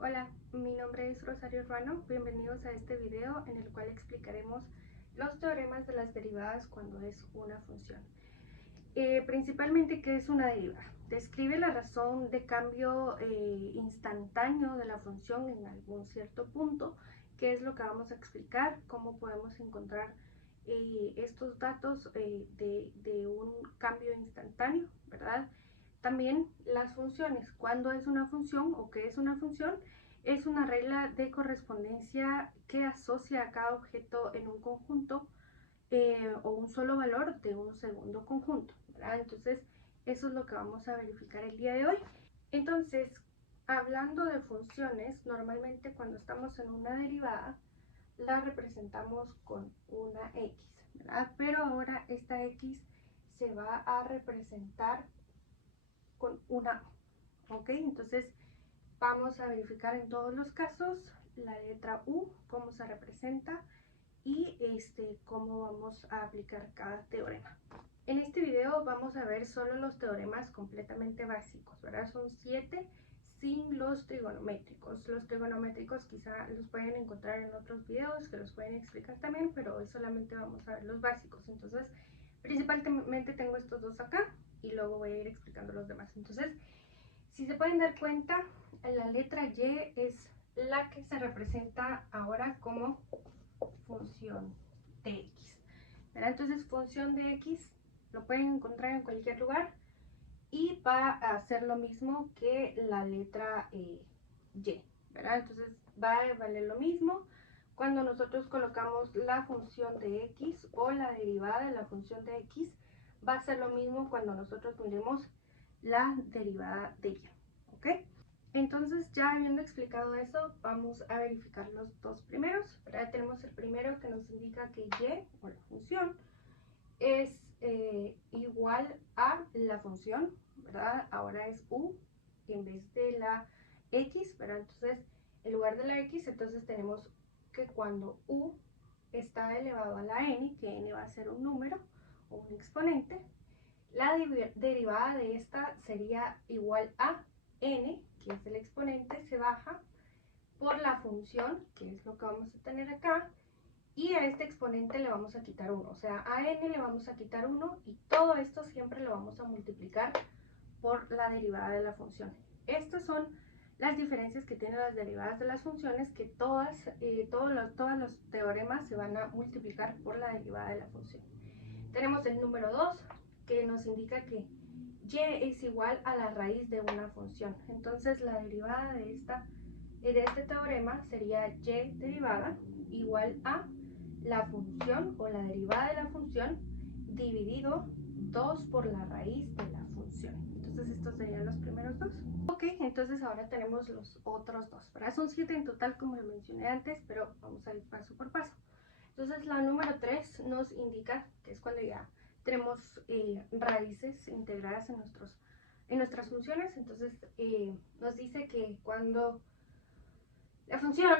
Hola, mi nombre es Rosario Ruano. Bienvenidos a este video en el cual explicaremos los teoremas de las derivadas cuando es una función. Principalmente, ¿qué es una derivada? Describe la razón de cambio instantáneo de la función en algún cierto punto, que es lo que vamos a explicar, cómo podemos encontrar estos datos de un cambio instantáneo, ¿verdad? También las funciones, cuándo es una función o qué es una función. Es una regla de correspondencia que asocia a cada objeto en un conjunto o un solo valor de un segundo conjunto, ¿verdad? Entonces, eso es lo que vamos a verificar el día de hoy. Entonces, hablando de funciones, normalmente cuando estamos en una derivada, la representamos con una x, ¿verdad? Pero ahora esta x se va a representar con una O, ¿ok? Entonces, vamos a verificar en todos los casos la letra U, cómo se representa y cómo vamos a aplicar cada teorema. En este video vamos a ver solo los teoremas completamente básicos, ¿verdad? Son 7 sin los trigonométricos. Los trigonométricos quizá los pueden encontrar en otros videos que los pueden explicar también, pero hoy solamente vamos a ver los básicos. Entonces, principalmente tengo estos dos acá y luego voy a ir explicando los demás. Entonces, si se pueden dar cuenta, la letra Y es la que se representa ahora como función de X, ¿verdad? Entonces, función de X lo pueden encontrar en cualquier lugar y va a hacer lo mismo que la letra Y, ¿verdad? Entonces, va a valer lo mismo cuando nosotros colocamos la función de X o la derivada de la función de X. Va a ser lo mismo cuando nosotros miremos la derivada de Y, ¿ok? Entonces, ya habiendo explicado eso, vamos a verificar los dos primeros, ¿verdad? Tenemos el primero que nos indica que Y, o la función, es igual a la función, ¿verdad? Ahora es U en vez de la X, ¿verdad? Entonces, en lugar de la X, entonces tenemos que cuando U está elevado a la N, que N va a ser un número o un exponente, la derivada de esta sería igual a N, que es el exponente, se baja por la función, que es lo que vamos a tener acá, y a este exponente le vamos a quitar 1, o sea, a n le vamos a quitar 1 y todo esto siempre lo vamos a multiplicar por la derivada de la función. Estas son las diferencias que tienen las derivadas de las funciones, que todos los teoremas se van a multiplicar por la derivada de la función. Tenemos el número 2, que nos indica que y es igual a la raíz de una función. Entonces, la derivada de este teorema sería y derivada igual a la función o la derivada de la función dividido 2 por la raíz de la función. Entonces, estos serían los primeros dos. Ok, entonces ahora tenemos los otros dos, ¿verdad? Son 7 en total, como lo mencioné antes, pero vamos a ir paso por paso. Entonces, la número 3 nos indica que es cuando ya tenemos raíces integradas en nuestras funciones. Entonces, nos dice que cuando la función,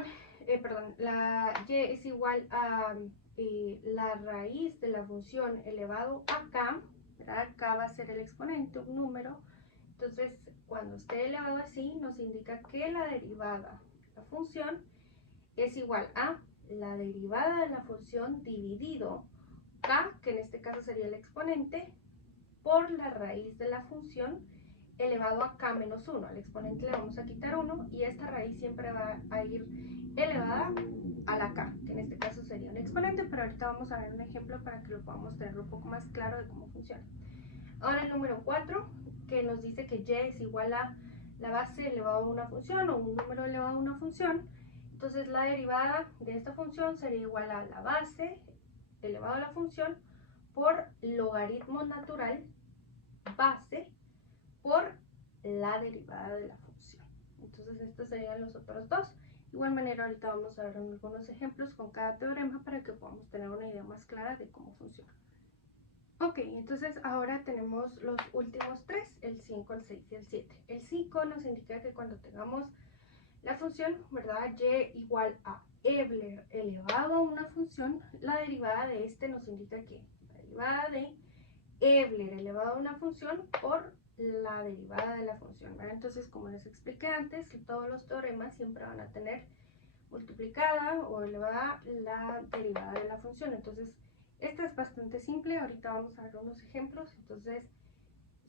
la y es igual a la raíz de la función elevado a k, ¿verdad? K va a ser el exponente, un número. Entonces, cuando esté elevado así, nos indica que la derivada de la función es igual a la derivada de la función dividido k, que en este caso sería el exponente, por la raíz de la función elevado a k menos 1. Al exponente le vamos a quitar 1 y esta raíz siempre va a ir elevada a la k, que en este caso sería un exponente, pero ahorita vamos a ver un ejemplo para que lo podamos tener un poco más claro de cómo funciona. Ahora el número 4, que nos dice que y es igual a la base elevado a una función o un número elevado a una función. Entonces la derivada de esta función sería igual a la base elevado a la función por logaritmo natural base por la derivada de la función. Entonces estos serían los otros dos. De igual manera, ahorita vamos a ver algunos ejemplos con cada teorema para que podamos tener una idea más clara de cómo funciona. Ok, entonces ahora tenemos los últimos tres, el 5, el 6 y el 7. El 5 nos indica que cuando tengamos la función, ¿verdad? Y igual a Euler elevado a una función, la derivada de este nos indica que la derivada de Euler elevado a una función por la derivada de la función, ¿verdad? Entonces, como les expliqué antes, todos los teoremas siempre van a tener multiplicada o elevada la derivada de la función. Entonces, esta es bastante simple. Ahorita vamos a ver unos ejemplos. Entonces,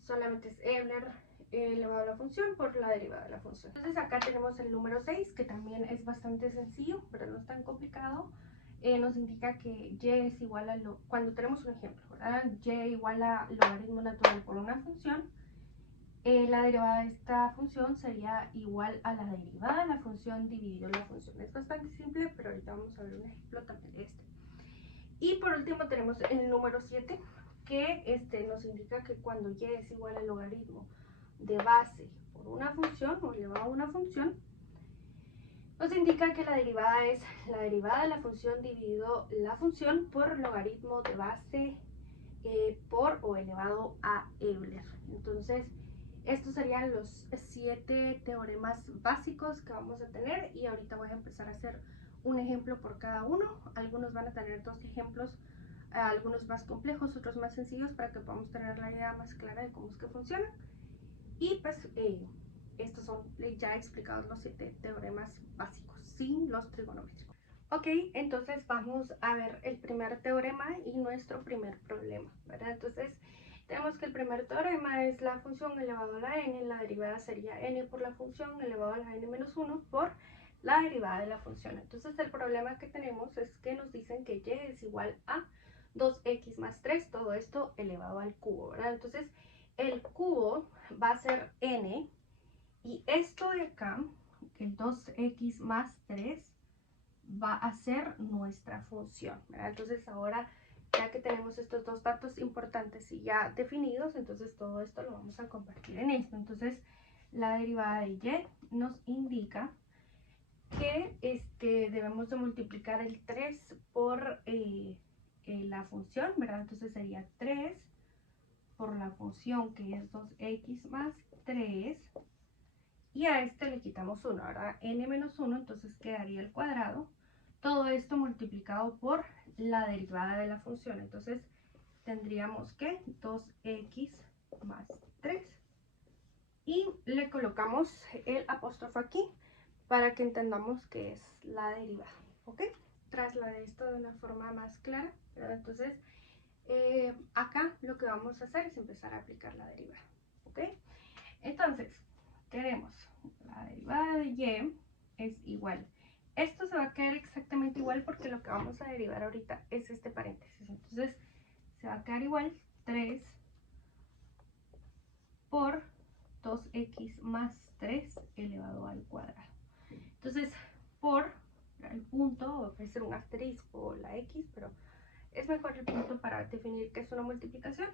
solamente es Euler elevado a la función por la derivada de la función. Entonces, acá tenemos el número 6, que también es bastante sencillo, pero no es tan complicado. Nos indica que y es igual a cuando tenemos un ejemplo, ¿verdad? Y igual a logaritmo natural por una función. La derivada de esta función sería igual a la derivada de la función dividido la función. Es bastante simple, pero ahorita vamos a ver un ejemplo también de este. Y por último tenemos el número 7, que nos indica que cuando y es igual al logaritmo de base por una función o elevado a una función, nos indica que la derivada es la derivada de la función dividido la función por logaritmo de base por o elevado a Euler. Entonces, estos serían los 7 teoremas básicos que vamos a tener y ahorita voy a empezar a hacer un ejemplo por cada uno. Algunos van a tener 2 ejemplos, algunos más complejos, otros más sencillos, para que podamos tener la idea más clara de cómo es que funcionan. Y pues estos son ya explicados los 7 teoremas básicos, sin los trigonométricos. Ok, entonces vamos a ver el primer teorema y nuestro primer problema, ¿verdad? Entonces tenemos que el primer teorema es la función elevado a la n, la derivada sería n por la función elevado a la n menos 1 por la derivada de la función. Entonces el problema que tenemos es que nos dicen que y es igual a 2x más 3, todo esto elevado al cubo, ¿verdad? Entonces el cubo va a ser n y esto de acá, el 2x más 3, va a ser nuestra función, ¿verdad? Entonces ahora, ya que tenemos estos dos datos importantes y ya definidos, entonces todo esto lo vamos a convertir en esto. Entonces la derivada de y nos indica que debemos de multiplicar el 3 por la función, ¿verdad? Entonces sería 3 por la función que es 2x más 3 y a este le quitamos 1, ¿verdad? N menos 1, entonces quedaría el cuadrado. Todo esto multiplicado por la derivada de la función. Entonces tendríamos que 2x más 3. Y le colocamos el apóstrofo aquí para que entendamos que es la derivada. ¿Ok? Trasladé esto de una forma más clara. ¿Verdad? Entonces acá lo que vamos a hacer es empezar a aplicar la derivada. ¿Ok? Entonces tenemos la derivada de y es igual. Esto se va a quedar exactamente igual porque lo que vamos a derivar ahorita es este paréntesis. Entonces se va a quedar igual 3 por 2x más 3 elevado al cuadrado. Entonces por el punto, puede ser un asterisco o la x, pero es mejor el punto para definir que es una multiplicación.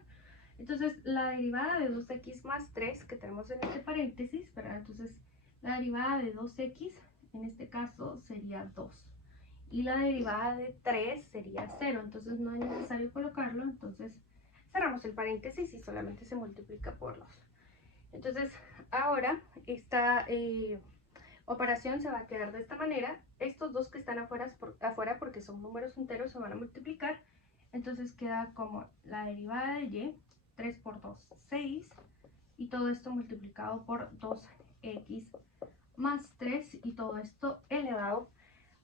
Entonces la derivada de 2x más 3 que tenemos en este paréntesis, ¿verdad? Entonces la derivada de 2x en este caso sería 2 y la derivada de 3 sería 0, entonces no es necesario colocarlo, entonces cerramos el paréntesis y solamente se multiplica por 2. Entonces ahora esta operación se va a quedar de esta manera. Estos dos que están afuera porque son números enteros se van a multiplicar, entonces queda como la derivada de y, 3 por 2, 6, y todo esto multiplicado por 2x más 3 y todo esto elevado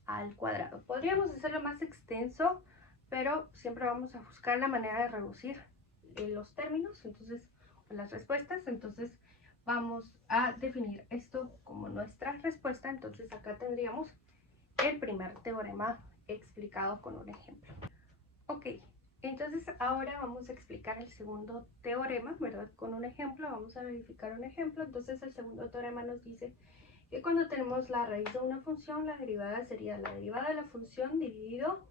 al cuadrado. Podríamos hacerlo más extenso, pero siempre vamos a buscar la manera de reducir los términos, entonces, o las respuestas. Entonces vamos a definir esto como nuestra respuesta. Entonces acá tendríamos el primer teorema explicado con un ejemplo. Ok, entonces ahora vamos a explicar el segundo teorema, ¿verdad? Con un ejemplo, vamos a verificar un ejemplo. Entonces el segundo teorema nos dice que cuando tenemos la raíz de una función, la derivada sería la derivada de la función dividido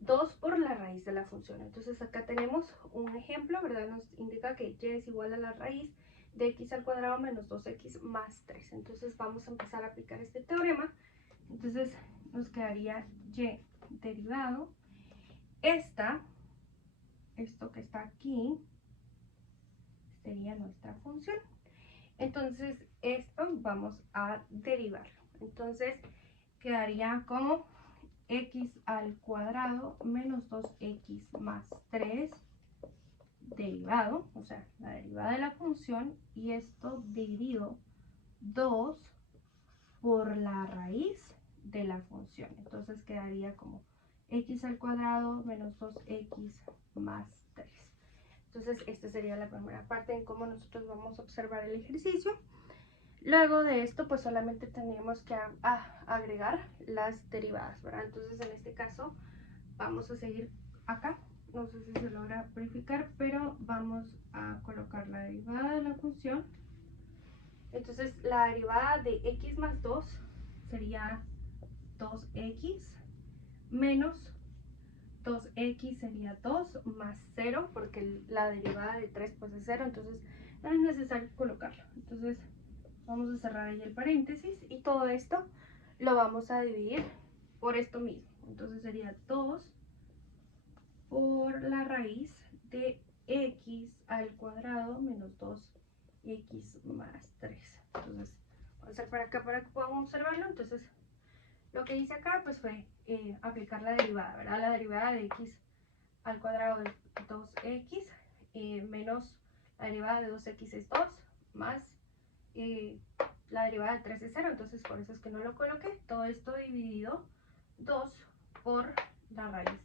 2 por la raíz de la función. Entonces acá tenemos un ejemplo, ¿verdad? Nos indica que y es igual a la raíz de x al cuadrado menos 2x más 3. Entonces vamos a empezar a aplicar este teorema. Entonces nos quedaría y derivado. Esto que está aquí sería nuestra función. Entonces esto vamos a derivarlo. Entonces quedaría como x al cuadrado menos 2x más 3 derivado, o sea, la derivada de la función, y esto dividido 2 por la raíz de la función. Entonces quedaría como x al cuadrado menos 2x más 3. Entonces esta sería la primera parte en cómo nosotros vamos a observar el ejercicio. Luego de esto pues solamente tendríamos que agregar las derivadas, ¿verdad? Entonces en este caso vamos a seguir acá. No sé si se logra verificar, pero vamos a colocar la derivada de la función. Entonces la derivada de x más 2 sería 2x menos 2x sería 2 más 0, porque la derivada de 3 pues es 0, entonces no es necesario colocarlo. Entonces vamos a cerrar ahí el paréntesis y todo esto lo vamos a dividir por esto mismo. Entonces sería 2 por la raíz de x al cuadrado menos 2x más 3. Entonces vamos a hacer para acá para que podamos observarlo. Entonces lo que hice acá pues fue aplicar la derivada, ¿verdad? La derivada de x al cuadrado de 2x menos la derivada de 2x es 2 más la derivada de 3 es 0, entonces por eso es que no lo coloqué. Todo esto dividido 2 por la raíz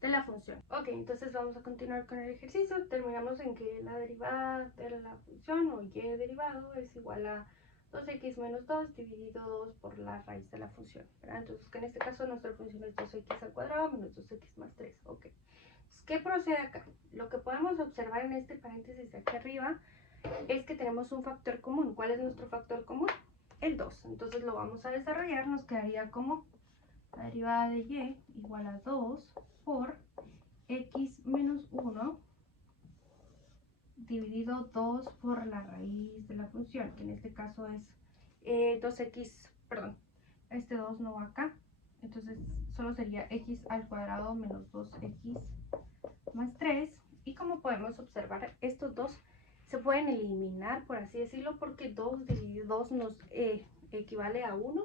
de la función. Ok, entonces vamos a continuar con el ejercicio. Terminamos en que la derivada de la función o y derivado es igual a 2x menos 2 dividido 2 por la raíz de la función, ¿verdad? Entonces que en este caso nuestra función es 2x al cuadrado menos 2x más 3. Ok. Entonces, ¿qué procede acá? Lo que podemos observar en este paréntesis de aquí arriba es que tenemos un factor común. ¿Cuál es nuestro factor común? El 2. Entonces lo vamos a desarrollar. Nos quedaría como la derivada de y igual a 2 por x menos 1 dividido 2 por la raíz de la función, que en este caso es 2x, perdón, este 2 no va acá, entonces solo sería x al cuadrado menos 2x más 3. Y como podemos observar, estos dos se pueden eliminar, por así decirlo, porque 2 dividido 2 nos equivale a 1.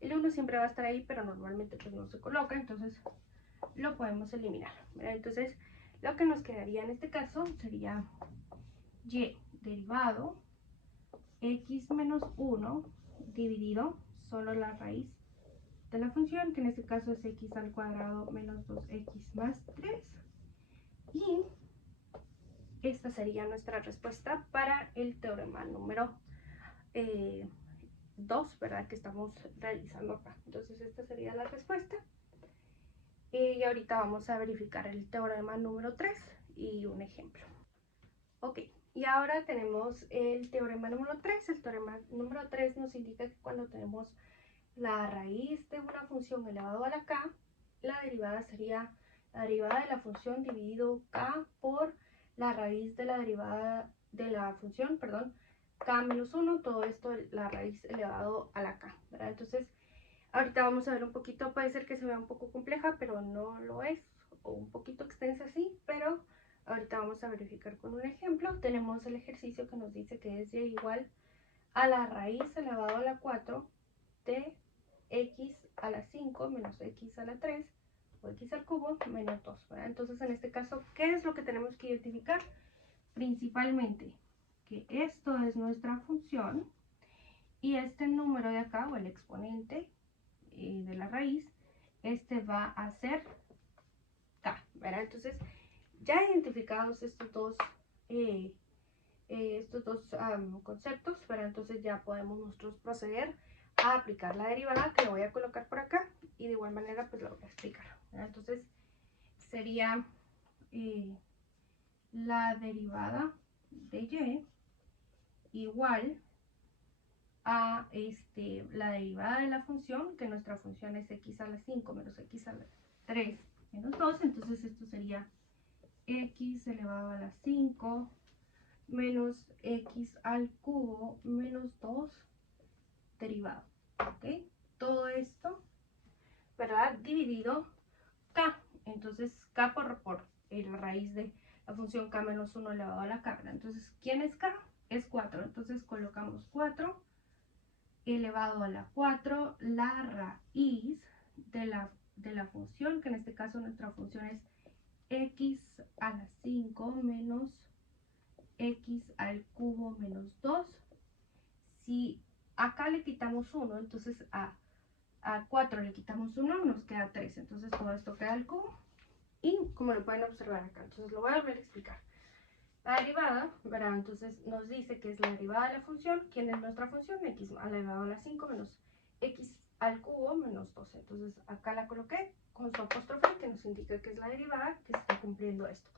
El 1 siempre va a estar ahí, pero normalmente pues no se coloca, entonces lo podemos eliminar, ¿verdad? Entonces lo que nos quedaría en este caso sería y derivado x menos 1 dividido solo la raíz de la función, que en este caso es x al cuadrado menos 2x más 3. Y esta sería nuestra respuesta para el teorema número 2, ¿verdad? Que estamos realizando acá. Entonces esta sería la respuesta. Y ahorita vamos a verificar el teorema número 3 y un ejemplo. Ok, y ahora tenemos el teorema número 3. El teorema número 3 nos indica que cuando tenemos la raíz de una función elevado a la k, la derivada sería la derivada de la función dividido k por la raíz de la derivada de la función, perdón, k menos 1, todo esto la raíz elevado a la k, ¿verdad? Entonces, ahorita vamos a ver un poquito, puede ser que se vea un poco compleja, pero no lo es, o un poquito extensa sí, pero ahorita vamos a verificar con un ejemplo. Tenemos el ejercicio que nos dice que es y igual a la raíz elevado a la 4 de x a la 5 menos x a la 3 o x al cubo menos 2, ¿verdad? Entonces en este caso, ¿qué es lo que tenemos que identificar? Principalmente que esto es nuestra función y este número de acá, o el exponente de la raíz, este va a ser k, ¿verdad? Entonces ya identificados estos dos conceptos, ¿verdad? Entonces ya podemos nosotros proceder a aplicar la derivada, que lo voy a colocar por acá y de igual manera pues lo voy a explicar, ¿verdad? Entonces sería la derivada de y igual a la derivada de la función, que nuestra función es x a la 5 menos x a la 3 menos 2, entonces esto sería x elevado a la 5 menos x al cubo menos 2 derivado, ¿ok? Todo esto, ¿verdad? Dividido k, entonces k por la raíz de la función k menos 1 elevado a la k, ¿verdad? Entonces, ¿quién es k? Es 4, entonces colocamos 4 elevado a la 4, la raíz de la función, que en este caso nuestra función es x a la 5 menos x al cubo menos 2. Si acá le quitamos 1, entonces a 4 le quitamos 1, nos queda 3. Entonces todo esto queda al cubo. Y como lo pueden observar acá, entonces lo voy a volver a explicar. La derivada, ¿verdad? Entonces nos dice que es la derivada de la función. ¿Quién es nuestra función? X elevado a la 5 menos x al cubo menos 12. Entonces acá la coloqué con su apóstrofe que nos indica que es la derivada, que está cumpliendo esto.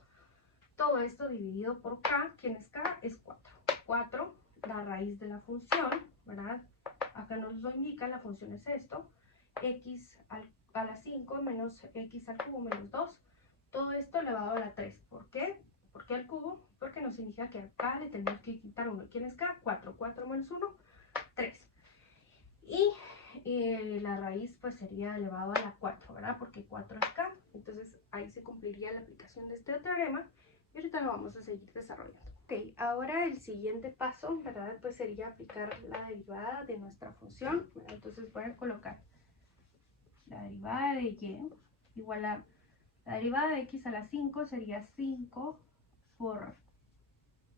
Todo esto dividido por k. ¿Quién es k? Es 4. 4, la raíz de la función, ¿verdad? Acá nos lo indica, la función es esto. X a la 5 menos x al cubo menos 2. Todo esto elevado a la 3. ¿Por qué? ¿Por qué al cubo? Porque nos indica que acá le tenemos que quitar 1. ¿Quién es k? 4. 4 menos 1, 3. Y la raíz pues sería elevado a la 4, ¿verdad? Porque 4 es k. Entonces ahí se cumpliría la aplicación de este teorema. Y ahorita lo vamos a seguir desarrollando. Ok, ahora el siguiente paso, ¿verdad? Pues sería aplicar la derivada de nuestra función, ¿verdad? Entonces voy a colocar la derivada de y igual a la derivada de x a la 5 sería 5 por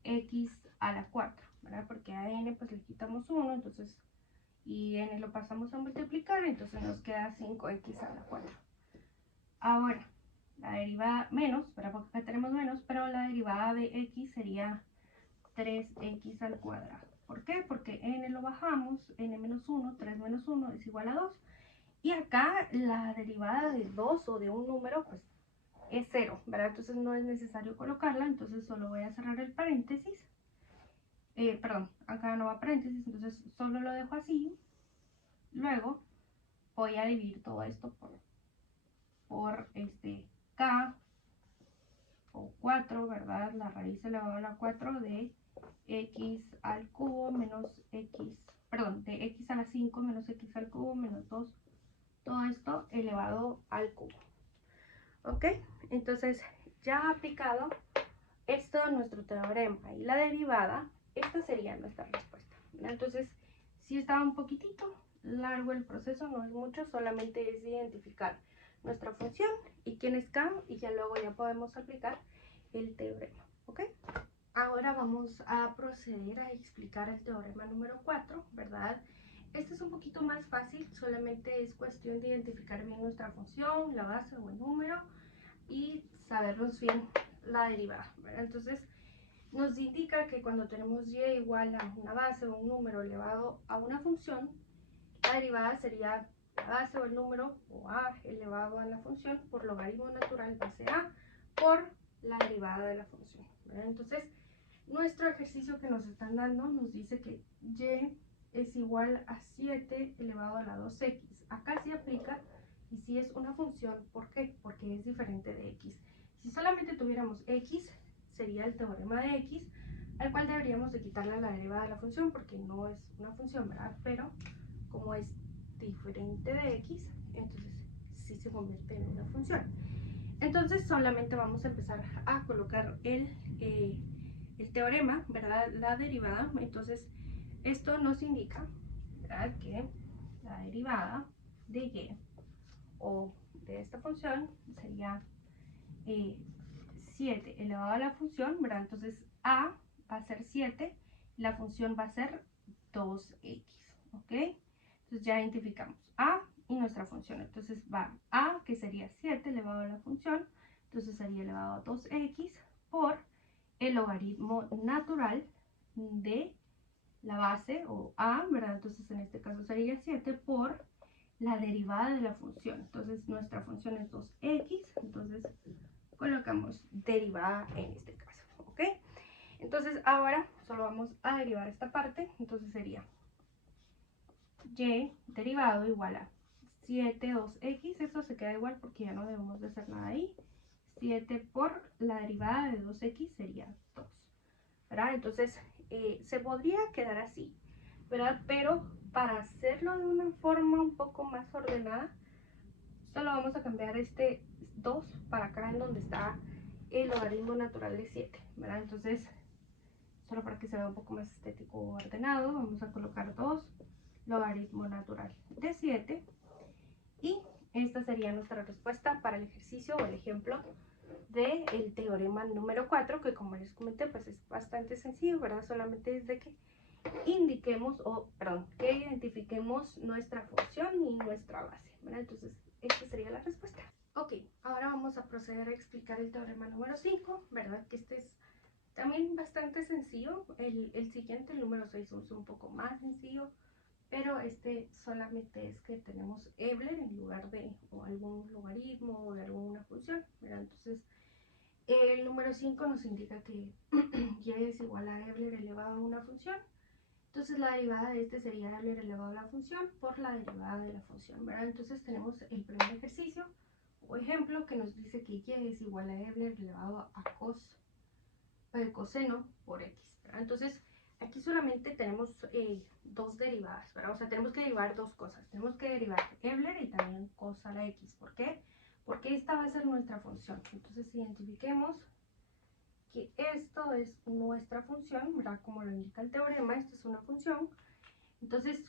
x a la 4, ¿verdad? Porque a n pues le quitamos 1, entonces, y n lo pasamos a multiplicar, entonces nos queda 5x a la 4. Ahora, la derivada menos, ¿verdad? Porque acá tenemos menos, pero la derivada de x sería 3x al cuadrado. ¿Por qué? Porque n lo bajamos, n menos 1, 3 menos 1 es igual a 2. Y acá la derivada de 2 o de un número, pues es 0, ¿verdad? Entonces no es necesario colocarla, entonces solo voy a cerrar el paréntesis. Perdón, acá no va paréntesis, entonces solo lo dejo así. Luego voy a dividir todo esto por k o 4, ¿verdad? La raíz elevada a la 4 de x al cubo menos x, perdón, de x a la 5 menos x al cubo menos 2. Todo esto elevado al cubo. ¿Ok? Entonces ya aplicado esto a nuestro teorema y la derivada, esta sería nuestra respuesta, ¿verdad? Entonces si estaba un poquitito largo el proceso, no es mucho, solamente es identificar nuestra función y quién es k, y ya luego ya podemos aplicar el teorema. ¿Ok? Ahora vamos a proceder a explicar el teorema número 4, ¿verdad? Este es un poquito más fácil, solamente es cuestión de identificar bien nuestra función, la base o el número y sabernos bien la derivada, ¿verdad? Entonces nos indica que cuando tenemos y igual a una base o un número elevado a una función, la derivada sería la base o el número o a elevado a la función por logaritmo natural base a por la derivada de la función, ¿verdad? Entonces nuestro ejercicio que nos están dando nos dice que y es igual a 7 elevado a la 2x. Acá sí aplica y sí es una función. ¿Por qué? Porque es diferente de x. Si solamente tuviéramos x, sería el teorema de x, al cual deberíamos de quitarle la derivada de la función porque no es una función, ¿verdad? Pero como es diferente de x, entonces sí se convierte en una función. Entonces solamente vamos a empezar a colocar el teorema, ¿verdad? La derivada. Entonces esto nos indica, ¿verdad?, que la derivada de y o de esta función sería 7 elevado a la función, ¿verdad? Entonces a va a ser 7, la función va a ser 2x, ¿ok? Entonces ya identificamos a y nuestra función. Entonces va a, que sería 7 elevado a la función, entonces sería elevado a 2x por el logaritmo natural de la base o a, ¿verdad? Entonces en este caso sería 7 por la derivada de la función. Entonces nuestra función es 2x, entonces colocamos derivada en este caso, ¿ok? Entonces ahora solo vamos a derivar esta parte, entonces sería y derivado igual a 7 2x, eso se queda igual porque ya no debemos de hacer nada ahí. 7 por la derivada de 2x sería 2, ¿verdad? Entonces se podría quedar así, ¿verdad? Pero para hacerlo de una forma un poco más ordenada, solo vamos a cambiar este 2 para acá en donde está el logaritmo natural de 7, ¿verdad? Entonces, solo para que se vea un poco más estético o ordenado, vamos a colocar 2 logaritmo natural de 7 y esta sería nuestra respuesta para el ejercicio o el ejemplo del teorema número 4, que como les comenté, pues es bastante sencillo, ¿verdad? Solamente es de que indiquemos, que identifiquemos nuestra función y nuestra base, ¿verdad? Entonces, esta sería la respuesta. Ok, ahora vamos a proceder a explicar el teorema número 5, ¿verdad? Que este es también bastante sencillo. El siguiente, el número 6, es un poco más sencillo, pero este solamente es que tenemos Euler en lugar de algún logaritmo o de alguna función, ¿verdad? Entonces, el número 5 nos indica que y es igual a Euler elevado a una función. Entonces la derivada de este sería Euler elevado a la función por la derivada de la función, ¿verdad? Entonces tenemos el primer ejercicio o ejemplo que nos dice que y es igual a Euler elevado a coseno por x, ¿verdad? Entonces aquí solamente tenemos dos derivadas, ¿verdad? O sea, tenemos que derivar dos cosas. Tenemos que derivar Euler y también cos a la x. ¿Por qué? Porque esta va a ser nuestra función. Entonces identifiquemos que esto es nuestra función, ¿verdad? Como lo indica el teorema, esto es una función. Entonces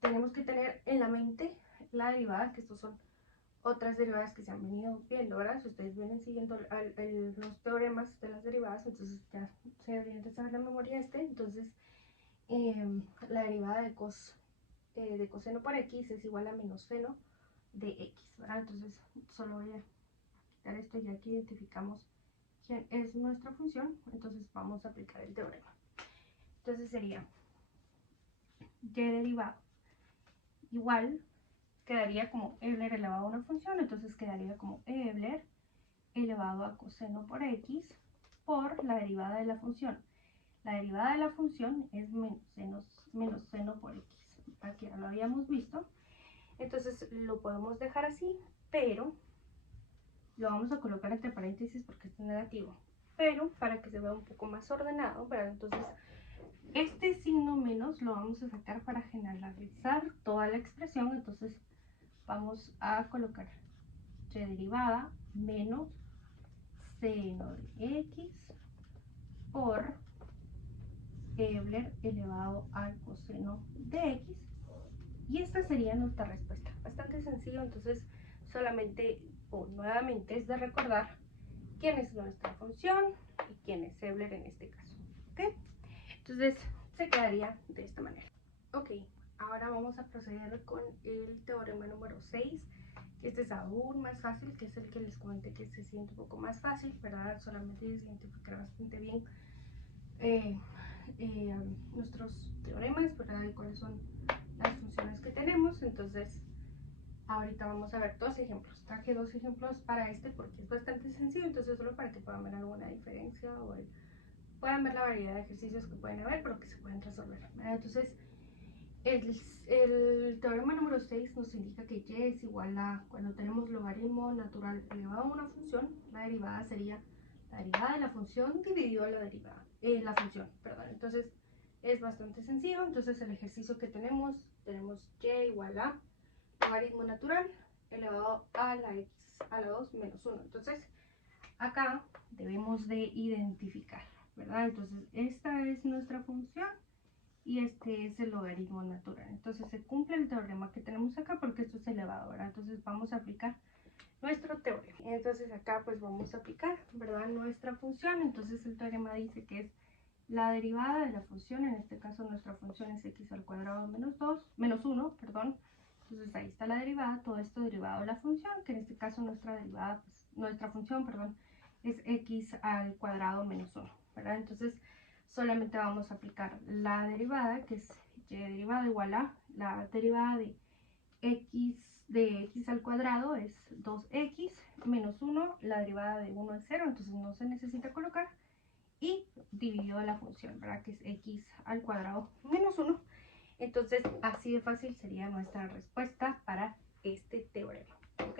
tenemos que tener en la mente la derivada, que estos son otras derivadas que se han venido viendo, ¿verdad? Si ustedes vienen siguiendo los teoremas de las derivadas, entonces ya se deberían de saber la memoria entonces la derivada de coseno por x es igual a menos seno de x, ¿verdad? Entonces solo voy a quitar esto y aquí identificamos quién es nuestra función, entonces vamos a aplicar el teorema. Entonces sería y derivado igual, quedaría como Euler elevado a una función, entonces quedaría como Euler elevado a coseno por x por la derivada de la función. La derivada de la función es menos seno por x. Aquí ya lo habíamos visto. Entonces lo podemos dejar así, pero lo vamos a colocar entre paréntesis porque es negativo. Pero para que se vea un poco más ordenado, ¿verdad? Entonces este signo menos lo vamos a sacar para generalizar toda la expresión. Entonces vamos a colocar y derivada menos seno de x por Euler elevado al coseno de x, y esta sería nuestra respuesta. Bastante sencillo, entonces solamente o nuevamente es de recordar quién es nuestra función y quién es Euler en este caso. ¿Ok? Entonces se quedaría de esta manera. Ok, ahora vamos a proceder con el teorema número 6. Este es aún más fácil, que es el que les comenté que se siente un poco más fácil, ¿verdad? Solamente identificar bastante bien nuestros teoremas, ¿verdad? Y cuáles son las funciones que tenemos. Entonces, ahorita vamos a ver dos ejemplos. Traje dos ejemplos para este porque es bastante sencillo, entonces solo para que puedan ver alguna diferencia o puedan ver la variedad de ejercicios que pueden haber, pero que se pueden resolver, ¿verdad? Entonces, el teorema número 6 nos indica que y es igual a, cuando tenemos logaritmo natural elevado a una función, la derivada sería la derivada de la función dividido a la derivada, la función, perdón. Entonces es bastante sencillo. Entonces el ejercicio que tenemos y igual a logaritmo natural elevado a la x a la 2 menos 1. Entonces acá debemos de identificar, ¿verdad? Entonces esta es nuestra función y este es el logaritmo natural. Entonces se cumple el teorema que tenemos acá porque esto es elevado, ¿verdad? Entonces vamos a aplicar nuestro teorema. Entonces acá pues vamos a aplicar, ¿verdad? Nuestra función. Entonces el teorema dice que es la derivada de la función, en este caso nuestra función es x al cuadrado menos 1, perdón. Entonces ahí está la derivada, todo esto derivado de la función, que en este caso nuestra derivada, pues, nuestra función, perdón, es x al cuadrado menos 1, ¿verdad? Entonces solamente vamos a aplicar la derivada, que es y derivada igual a la derivada de x al cuadrado es 2x menos 1, la derivada de 1 es 0, entonces no se necesita colocar, y dividido la función, ¿verdad? Que es x al cuadrado menos 1. Entonces así de fácil sería nuestra respuesta para este teorema, ¿ok?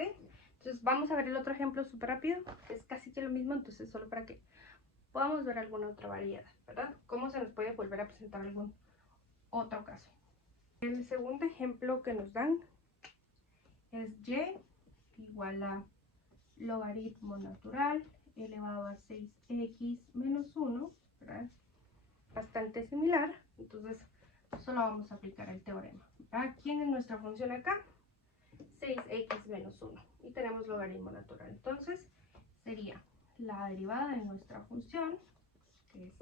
Entonces vamos a ver el otro ejemplo súper rápido, que es casi que lo mismo, entonces solo para que podamos ver alguna otra variedad, ¿verdad? ¿Cómo se nos puede volver a presentar algún otro caso? El segundo ejemplo que nos dan es y igual a logaritmo natural elevado a 6x menos 1, ¿verdad? Bastante similar, entonces solo vamos a aplicar el teorema, ¿verdad? ¿Quién es nuestra función acá? 6x menos 1 y tenemos logaritmo natural, entonces sería la derivada de nuestra función, que es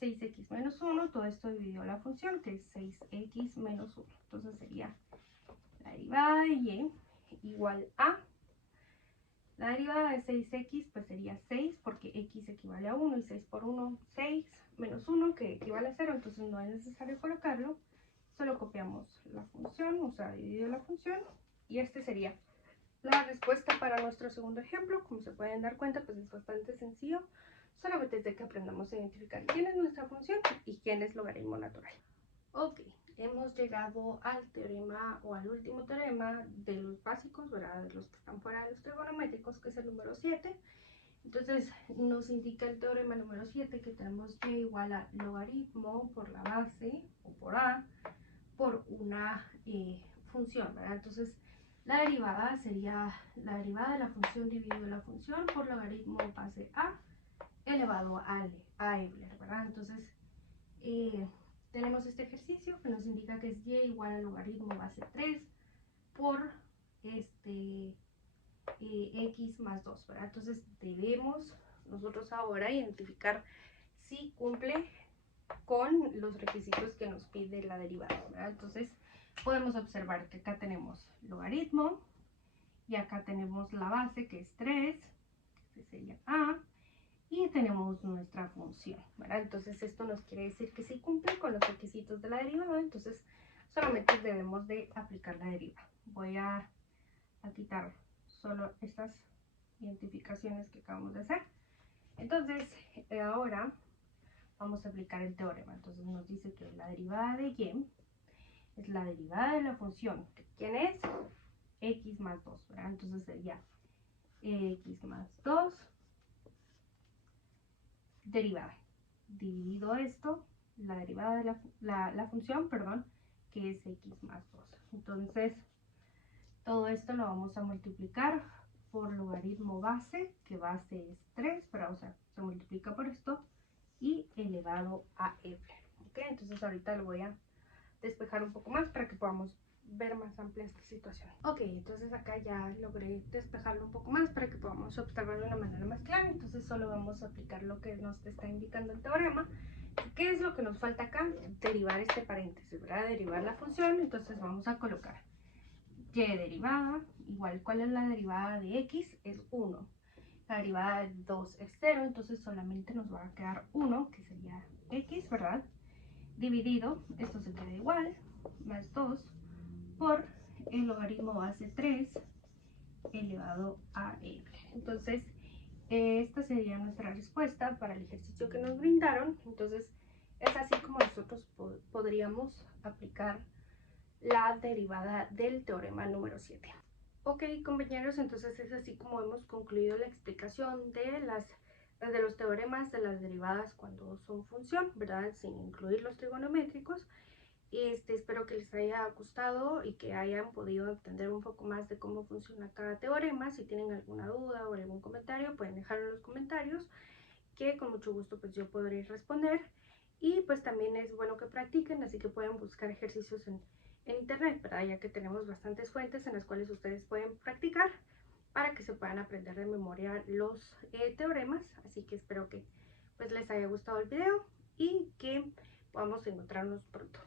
6x menos 1, todo esto dividido la función, que es 6x menos 1. Entonces sería la derivada de y igual a la derivada de 6x, pues sería 6, porque x equivale a 1, y 6 por 1, 6, menos 1, que equivale a 0, entonces no es necesario colocarlo. Solo copiamos la función, o sea, dividido la función, y este sería la respuesta para nuestro segundo ejemplo. Como se pueden dar cuenta, pues es bastante sencillo. Solamente es de que aprendamos a identificar quién es nuestra función y quién es logaritmo natural. Ok, hemos llegado al teorema o al último teorema de los básicos, ¿verdad? De los que están fuera de los trigonométricos, que es el número 7. Entonces nos indica el teorema número 7 que tenemos y igual a logaritmo por la base o por a por una función, ¿verdad? Entonces la derivada sería la derivada de la función dividido la función por logaritmo base a elevado a Euler, ¿verdad? Entonces tenemos este ejercicio que nos indica que es y igual al logaritmo base 3 por x más 2, ¿verdad? Entonces debemos nosotros ahora identificar si cumple con los requisitos que nos pide la derivada, ¿verdad? Entonces podemos observar que acá tenemos logaritmo y acá tenemos la base, que es 3, que sería a, y tenemos nuestra función, ¿verdad? Entonces esto nos quiere decir que sí cumple con los requisitos de la derivada, entonces solamente debemos de aplicar la derivada. Voy a quitar solo estas identificaciones que acabamos de hacer. Entonces ahora vamos a aplicar el teorema. Entonces nos dice que la derivada de y es la derivada de la función. ¿Quién es? X más 2, ¿verdad? Entonces sería x más 2 derivada. Dividido esto, la derivada de la función, perdón, que es x más 2. Entonces, todo esto lo vamos a multiplicar por logaritmo base, que base es 3, pero o sea, se multiplica por esto, y elevado a Euler. ¿Ok? Entonces ahorita lo voy a despejar un poco más para que podamos ver más amplia esta situación. Ok, entonces acá ya logré despejarlo un poco más para que podamos observarlo de una manera más clara. Entonces solo vamos a aplicar lo que nos está indicando el teorema. ¿Qué es lo que nos falta acá? Derivar este paréntesis, ¿verdad? Derivar la función. Entonces vamos a colocar y derivada igual, ¿cuál es la derivada de x? Es 1. La derivada de 2 es 0, entonces solamente nos va a quedar 1, que sería x, ¿verdad? Dividido, esto se queda igual, más 2 por el logaritmo base 3 elevado a Euler. Entonces, esta sería nuestra respuesta para el ejercicio que nos brindaron. Entonces, es así como nosotros podríamos aplicar la derivada del teorema número 7. Ok, compañeros, entonces es así como hemos concluido la explicación de los teoremas de las derivadas cuando son función, ¿verdad? Sin incluir los trigonométricos. Espero que les haya gustado y que hayan podido entender un poco más de cómo funciona cada teorema. Si tienen alguna duda o algún comentario, pueden dejarlo en los comentarios, que con mucho gusto pues yo podré responder. Y pues también es bueno que practiquen, así que pueden buscar ejercicios en internet, ¿verdad? Ya que tenemos bastantes fuentes en las cuales ustedes pueden practicar para que se puedan aprender de memoria los teoremas. Así que espero que pues les haya gustado el video y que podamos encontrarnos pronto.